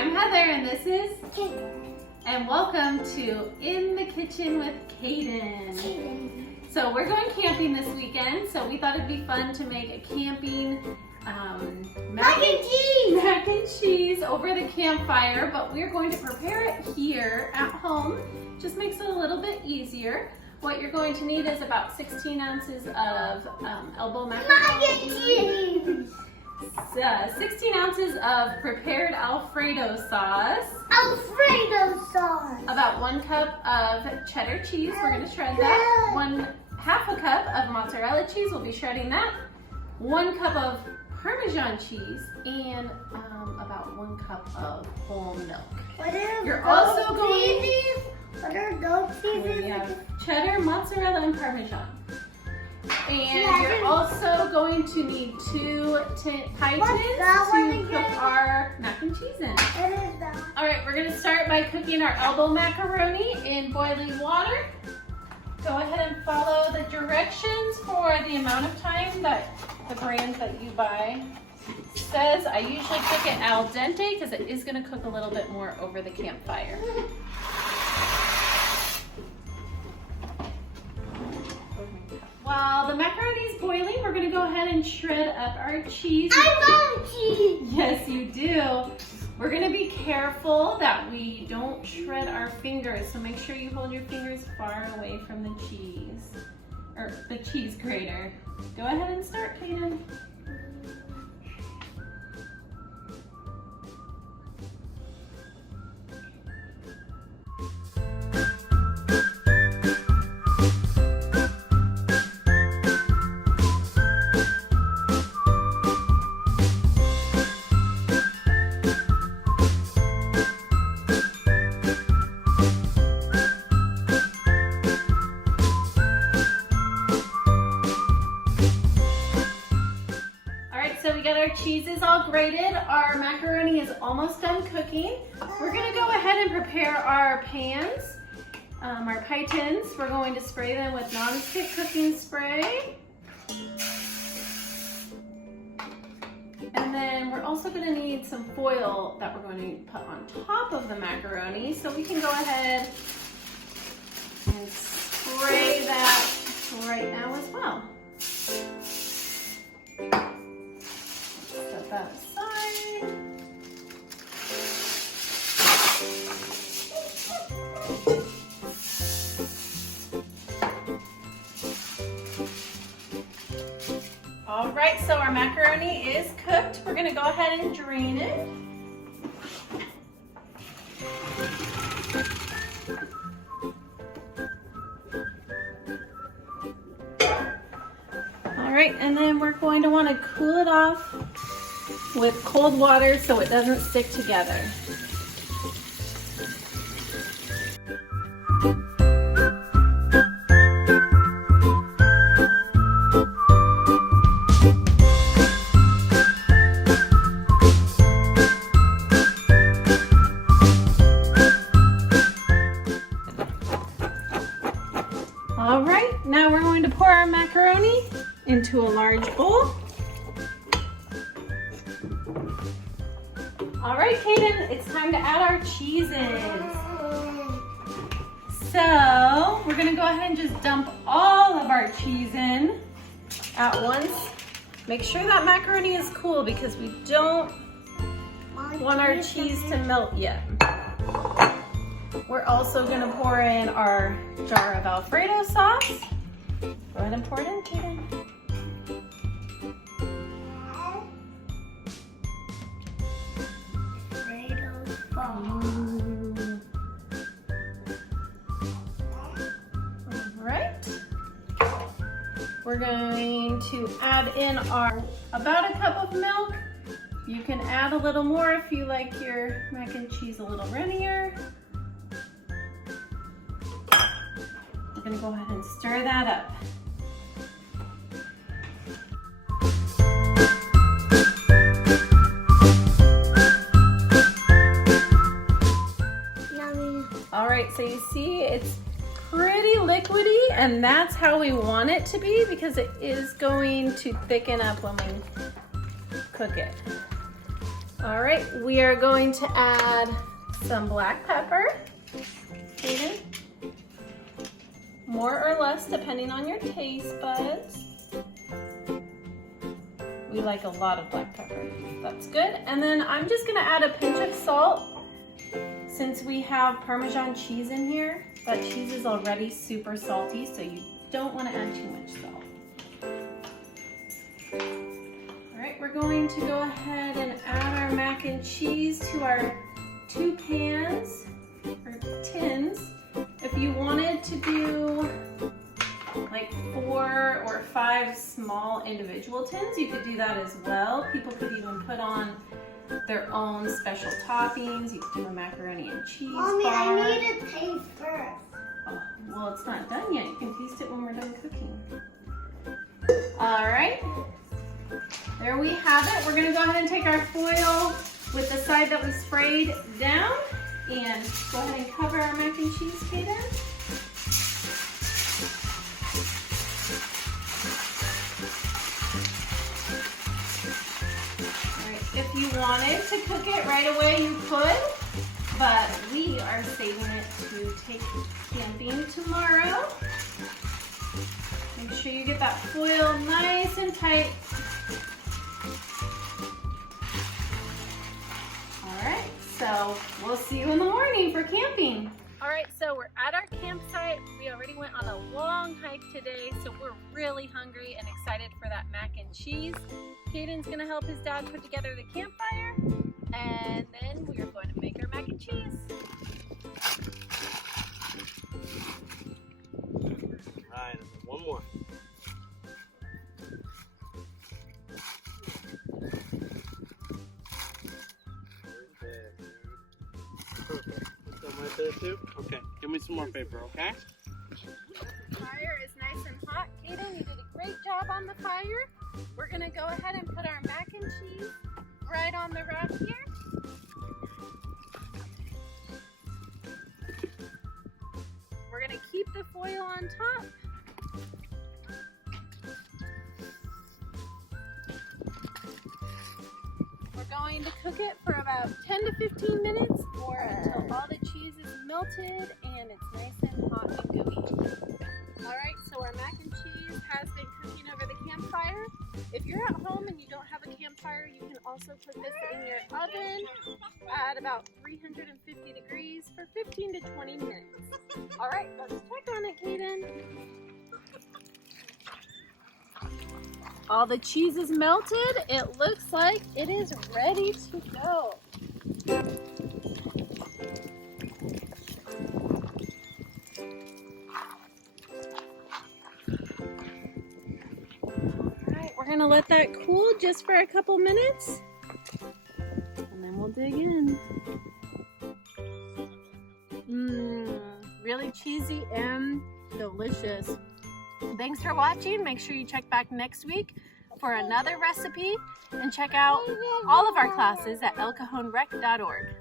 I'm Heather and this is and welcome to In the Kitchen with Kaiden. So we're going camping this weekend, so we thought it'd be fun to make a camping mac and cheese over the campfire, but we're going to prepare it here at home. Just makes it a little bit easier. What you're going to need is about 16 ounces of elbow macaroni. 16 ounces of prepared Alfredo sauce. About 1 cup of cheddar cheese. We're going to shred that. Half a cup of mozzarella cheese. We'll be shredding that. 1 cup of Parmesan cheese and about 1 cup of whole milk. You're also going. What are those cheeses? We have cheddar, mozzarella, and Parmesan. And you're also going to need 2 pie tins to cook our mac and cheese in. All right, we're going to start by cooking our elbow macaroni in boiling water. Go ahead and follow the directions for the amount of time that the brand that you buy says. I usually cook it al dente because it is going to cook a little bit more over the campfire. While the macaroni is boiling, we're going to go ahead and shred up our cheese. I love cheese! Yes, you do. We're going to be careful that we don't shred our fingers, so make sure you hold your fingers far away from the cheese, or the cheese grater. Go ahead and start, Kaiden. So we got our cheeses all grated. Our macaroni is almost done cooking. We're gonna go ahead and prepare our pans, our pie tins. We're going to spray them with non-stick cooking spray. And then we're also gonna need some foil that we're going to put on top of the macaroni. So we can go ahead and spray that right now as well. Set that aside. All right, so our macaroni is cooked. We're gonna go ahead and drain it. All right, and then we're going to want to cool it off with cold water so it doesn't stick together. All right, now we're going to pour our macaroni into a large bowl. All right, Kaiden, it's time to add our cheeses. So we're gonna go ahead and just dump all of our cheese in at once. Make sure that macaroni is cool because we don't want our cheese to melt yet. We're also gonna pour in our jar of Alfredo sauce. Go ahead and pour it in, Kaiden. We're going to add in about a cup of milk. You can add a little more if you like your mac and cheese a little runnier. We're going to go ahead and stir that up. Yummy. All right, so you see it's pretty liquidy, and that's how we want it to be because it is going to thicken up when we cook it. All right, we are going to add some black pepper. Kaiden. More or less depending on your taste buds. We like a lot of black pepper. That's good. And then I'm just gonna add a pinch of salt since we have Parmesan cheese in here. That cheese is already super salty, so you don't want to add too much salt. All right, we're going to go ahead and add our mac and cheese to our 2 pans or tins. If you wanted to do like 4 or 5 small individual tins, you could do that as well. People could even put on their own special toppings. You could do a macaroni and cheese Mommy, bar. I need to taste first. Oh, well, it's not done yet. You can taste it when we're done cooking. All right, there we have it. We're gonna go ahead and take our foil with the side that we sprayed down and go ahead and cover our mac and cheese, Kaiden. If you wanted to cook it right away, you could, but we are saving it to take camping tomorrow. Make sure you get that foil nice and tight. All right, so we'll see you in the morning for camping. All right, so we're at our campsite. We already went on a long hike today, so we're really hungry and excited for that mac and cheese. Kaiden's gonna help his dad put together the campfire, and then we are going to make our mac and cheese. All right, one more. Perfect. Put that right there too. Okay, give me some more paper, okay? The fire is nice and hot. Kaiden, you did a great job on the fire. We're gonna go ahead and put our mac and cheese right on the rack here. We're gonna keep the foil on top. We're going to cook it for about 10 to 15 minutes or until all the cheese is melted and it's nice and hot and gooey. All right, so our mac and cheese has been cooking over the campfire. If you're at home and you don't have a campfire, you can also cook this in your oven at about 350 degrees for 15 to 20 minutes. All right, let's check on it, Kaiden. All the cheese is melted. It looks like it is ready to go. We're gonna let that cool just for a couple minutes and then we'll dig in. Really cheesy and delicious. Thanks for watching. Make sure you check back next week for another recipe and check out all of our classes at elcajonrec.org.